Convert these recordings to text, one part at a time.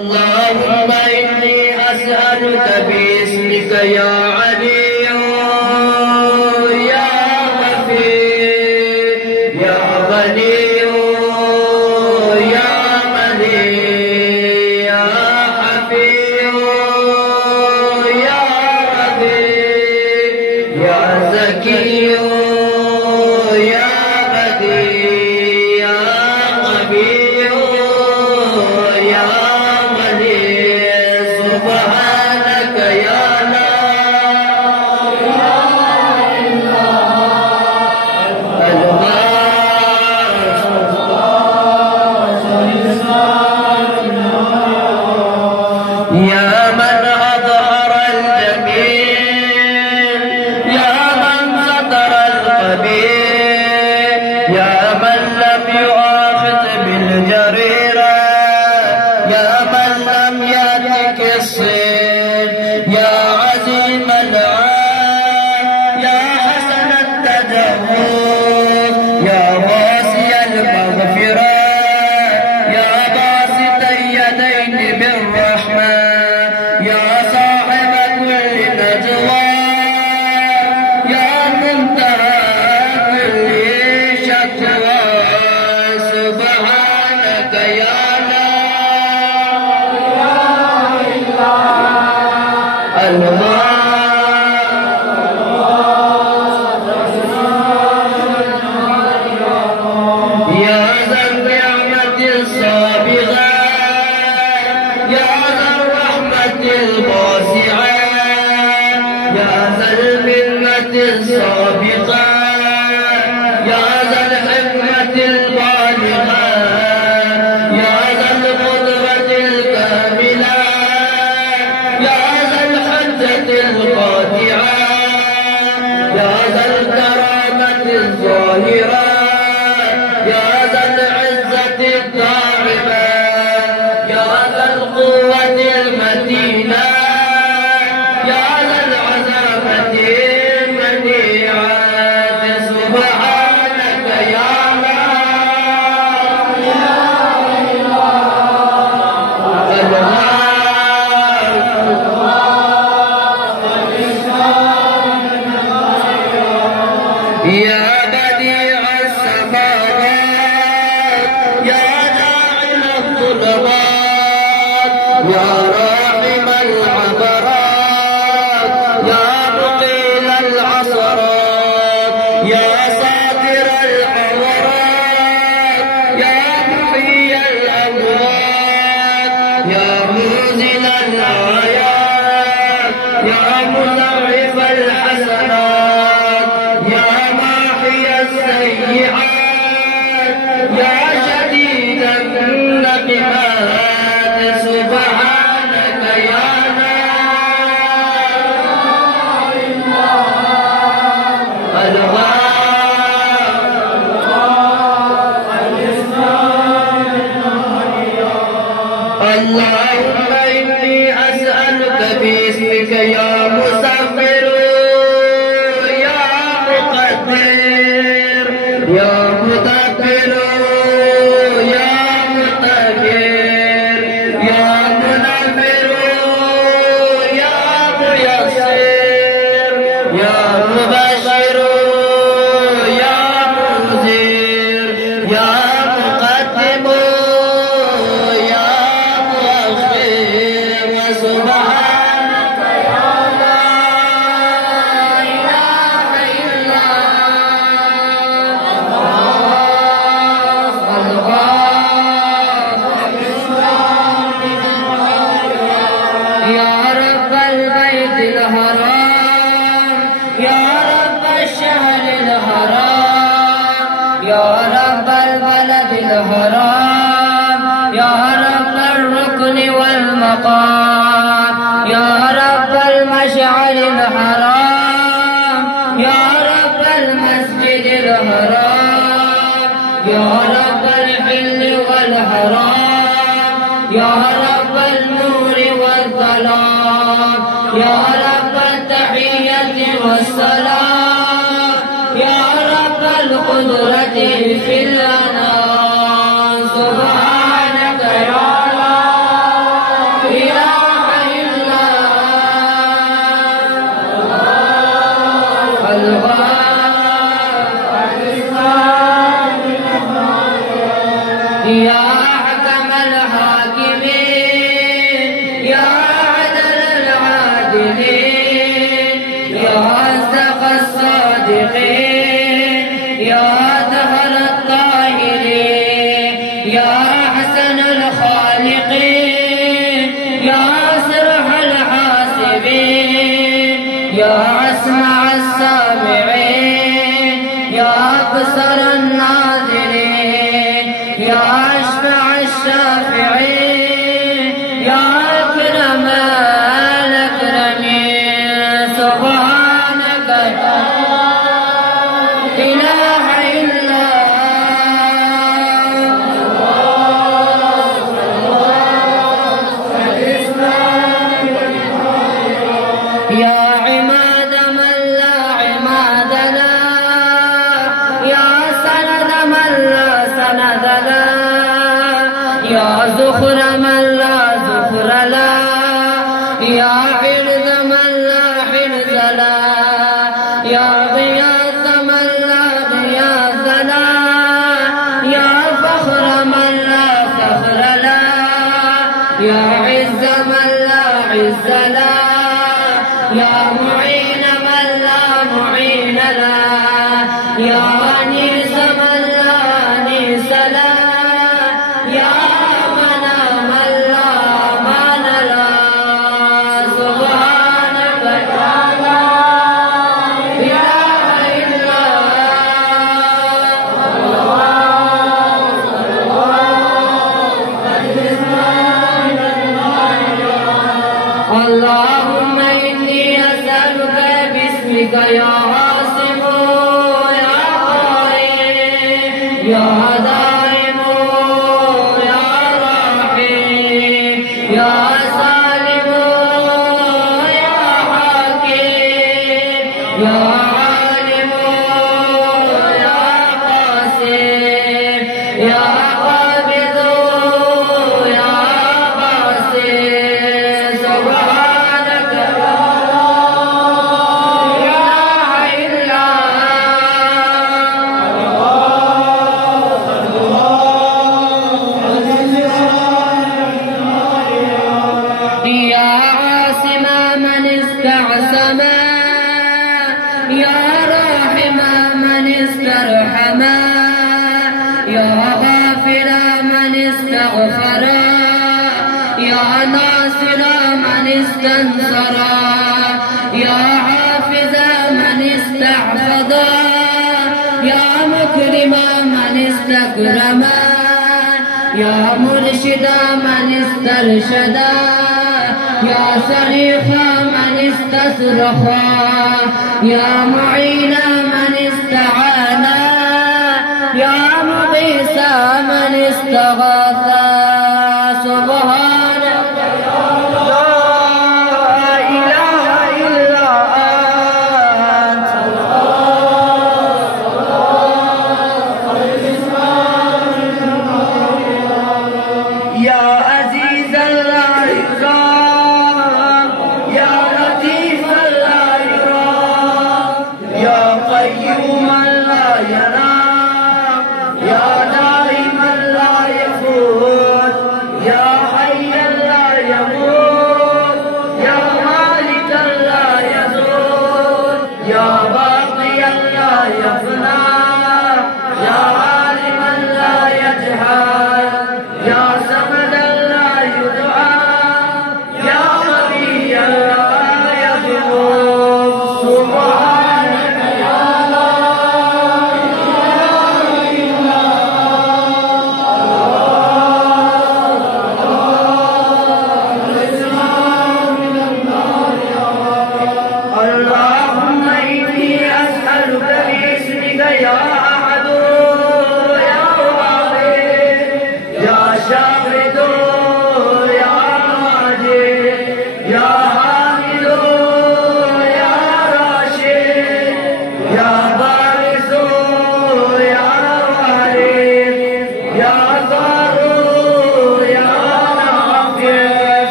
اللهم إني أسألك باسمك يا علي يا خفي يا غني يا مني يا حفي يا ربي يا زكي يا بدي يا قبي يا سبحانك يا لا يا من أظهر الجميل يا من ستر القبيح يا من لم يؤاخذ بالجريرة يا من لم يأتك الصيد يا عزيم العان يا حسن التجاوز يا واسع المغفرة يا باسط اليدين بالرحمة يا صاحب كل نجوى يا منتهى كل شكوى سبحانك يا يا ذا النعمة السابغة يا ذا الرحمة الواسعة يا ذا المنة السابقة يا ذا الحكمة البالغة يا ذا القدرة الكاملة يا ذا الحجة القاطعة يا ذا الكرامة الظاهرة يا ذا العزة الداعمة يا ذا القوة المتينة يا ذا العزامة المنيعة سبحانك يا يا بديع السماوات يا جاعل الظلمات يا راحم العبرات يا مقيل العصرات يا ساتر العورات يا محيي الأموات يا منزل الآيات يا مضاعف الحسنات يا ماحي السيئات يا شديد النقمات سبحانك يا اللهم إني أسألك باسمك يا مسخر يا مقدر يا مدبر يا مطهر يا منور يا ميسر يا مبشر يا منذر يا مقدم يا مؤخر وسبحانك يا لا إله إلا يا رب البيت الحرام يا رب الشهر الحرام يا رب البلد الحرام يا رب الركن والمقام يا رب المشعر الحرام يا رب المسجد الحرام يا رب الحل والحرام يا رب النور والظلام يا رب التحية والسلام يا رب القدرة في الأنام سبحانك يا الصادقين يا دهر الطاهرين يا أحسن الخالقين يا أسرح الحاسبين يا أسمع السامعين يا أبصر الناظرين يا أشفع الشافعين يا أكرم الأكرمين سبحانك لا إله إلا يا عماد من لا عماد له يا سند من لا سند له يا زخر من لا زخر له يا حرز من لا حرز له يا غياث من لا غياث له يا فخر من لا فخر له يا عز من لا عز له يا معين من لا معين له يا أنيس من لا أنيس له يا من من لا من له سبحانك لا إله إلا اللهم إني أسألك باسمك يا عاصم يا قائم يا دائم يا رحيم يا سالم يا حكيم يا عالم يا قاسم يا قابض يا باسط سبحانك لا إله إلا يا عاصم من استعصم يا راحم من استرحم يا غافر من استغفر يا ناصر من استنصر يا حافظ من استحفظ يا مكرم من استكرم يا مرشد من استرشد يا صريخ من استصرخ يا معين من استعان يا مغيث من استغاث سبحانك لا إله إلا أنت يا عزيز لا يرام يا لطيف لا يرام يا قيوم لا ينام يا دائما لا يفوت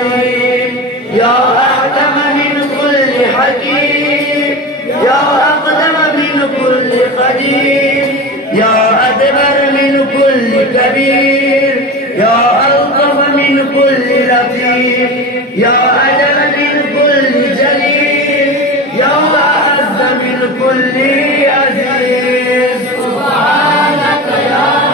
عليم، يا أحكم من كل حكيم، يا أقدم من كل قديم، يا أدبر من كل كبير، يا ألطف من كل لطيف، يا أجل من كل جليل، يا أعز من كل عزيز. سبحانك يا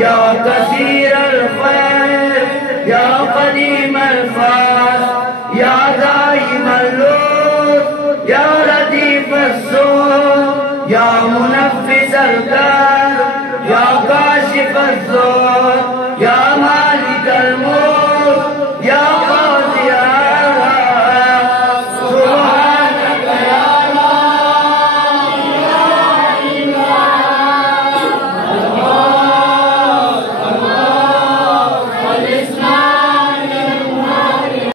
يا كثير الخير، يا قديم الفاس، يا دائم اللطف، يا لطيف السوء، يا منفس الكرب، يا كاشف الذل.